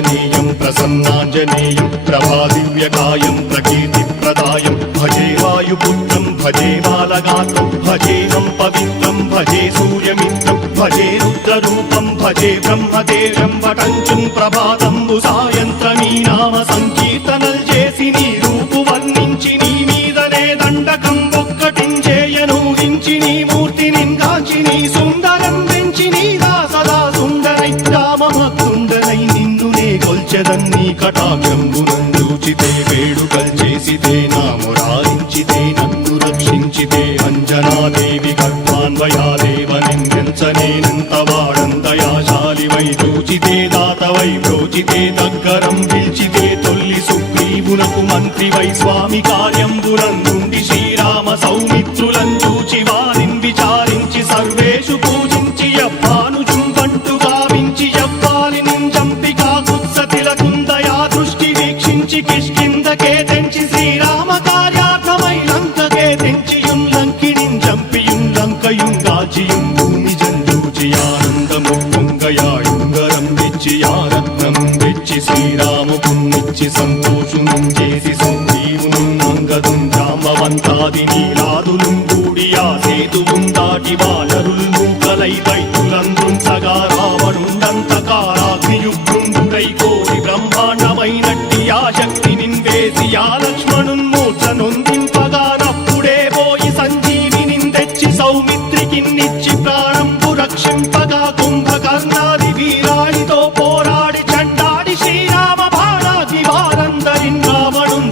ఆంజనేయం ప్రసన్నాంజనేయం ప్రభాదివ్యకాయం ప్రకీర్తిప్రదాయం భజే వాయుపుత్రం భజే బాలగాత్రం భజేహం పవిత్రం భజే సూర్యమిత్రం భజే రుద్రరూపం భజే బ్రహ్మదేవం వటంచుం ప్రభాతంబు సాయంత్రమీ నామ సంకీర్తనల్ చేసి నీ రూపు వర్ణించి నీ మీదనే దండకం ఒక్కటించేయనూహించి నీ మూర్తిని గాంచి నీ సుందరం పెంచి నీ దాసదా సుందరై రామభక్తుండనై నిన్నునే కొల్చెదన్నీ కటాక్షంబునందూచితే వేడుకల్ చేసితే నా మురారించితే నన్ను రక్షించితే అంజనాదేవి గర్భాన్వయాదేవ నిన్నెంచనేనంత వాడందయాశాలివై చూచితే దాతవై బ్రోచితే దగ్గరం పిలిచితే తొల్లి సుగ్రీవునకు మంత్రివై స్వామి కార్యంబునందుండి శ్రీరామ సౌమిత్రులం చూచి వారిని విచారించి సర్వేషు పూజించి యవ్వానుజుంబంటు గావించి యవ్వాలిని చంపి కాకుత్సతిలకుందయా దృష్టి వీక్షించి కిష్కిందకే తెంచి శ్రీరామ కార్యార్థమై లంకకే తెంచియుం లంకిణిం చంపియుం లంకయుం గాచియుం భూమి జంజూచి ఆనందము పొంగయాయుంగరం తెచ్చి ఆరత్నం తెచ్చి శ్రీరాముకున్నిచ్చి సంతోషునం చేసి సుగ్రీవును అంగదుం జాంబవంతాది నీలాదులు కూడియా సేతువుం దాటి వానరుల్ మూకలై దైత్యులందృంచగా రావణుండంతకారాగ్నియుగ్రుండుడై కోరి బ్రహ్మాండమైనట్టి ఆ శక్తి నిన్వేసి ఆ లక్ష్మణున్ మూర్ఛ నొందింపగా నప్పుడే పోయి సంజీవిని తెచ్చి సౌమిత్రికిన్నిచ్చి ప్రాణంబు రక్షింపగా కుంభకర్ణాది వీరాడితో పోరాడి చండాడి శ్రీరామ బాణాది వారందరిన్ రావణున్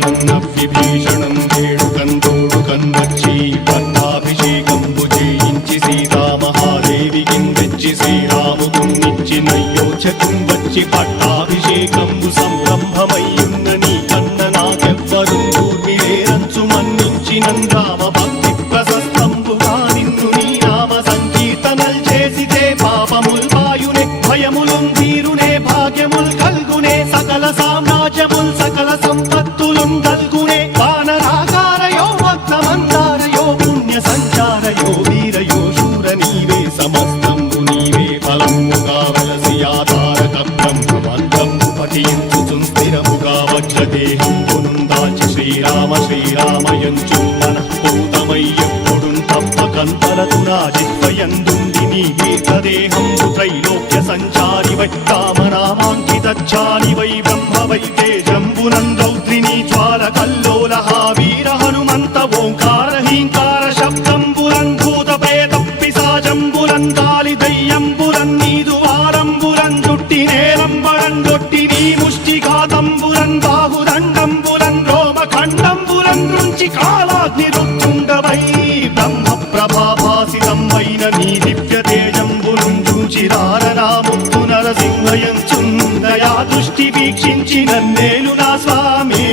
చంపగానందలోకంబురానందమయ్యుండనవ్వేళనన్నవ్విభీషణం వేడుకందోడుకన్వచ్చి పట్టాభిషేకంబు చేయించి సీతామహాదేవికిం తెచ్చి శ్రీరాముకున్నిచ్చి నయ్యోచకుం వచ్చి పట్టాభిషేకంబు సంరంభమయ్యున్న నీ కన్న నాకెవ్వరుం దూర్మిలేరంచు మన్నించినం రామ భక్తి ప్రశస్తంబుగా నిన్ను నీ నామ సంకీర్తనల్ చేసితే పాపముల్ వాయునే భయములుం తీరునే భాగ్యముల్ కల్గునే సకల సామ్రాజ్యముల్ సకల సంపత్తులుం కల్గునే వానరాకారయో భక్తమందారయో పుణ్య సంచారయో వీరయో శూర నీవే సమస్తంబు నీవే ఫలముగా వలసి ఆధారక బ్రహ్మమంత్రంబు పఠించుచుం స్థిరముగా వజ్రదేహంబునుం దాచి శ్రీరామ శ్రీరామయంచు మనఃపూతమై ఎప్పుడుం తప్పకంతరతునా జిత్వయందుండి నీ దీర్ఘదేహంబు త్రైలోక్య సంచారివై రామనామాంకితచ్చారివై బ్రహ్మవై తేజంబునం రౌద్రిణీ జ్వాల కల్లోల వీర హనుమంత ఓంకార హీంకార శబ్దంబురం భూత ప్రేత పిశాచంబురం కాలి దయ్యంబురం నీదు వారంబురం జుట్టి నేరంబరం గొట్టి నీ ముష్టిఘాతంబురం బాహుదండంబురం రోమఖండంబురం దృంచి కాలాగ్ని రుత్తుండవై బ్రహ్మ ప్రభాభాసితంబైన నీ దివ్య తేజంబురం చూచి రారనాముత్తు నరసింహయంచుందయా దృష్టి వీక్షించి నన్నేలు నా స్వామి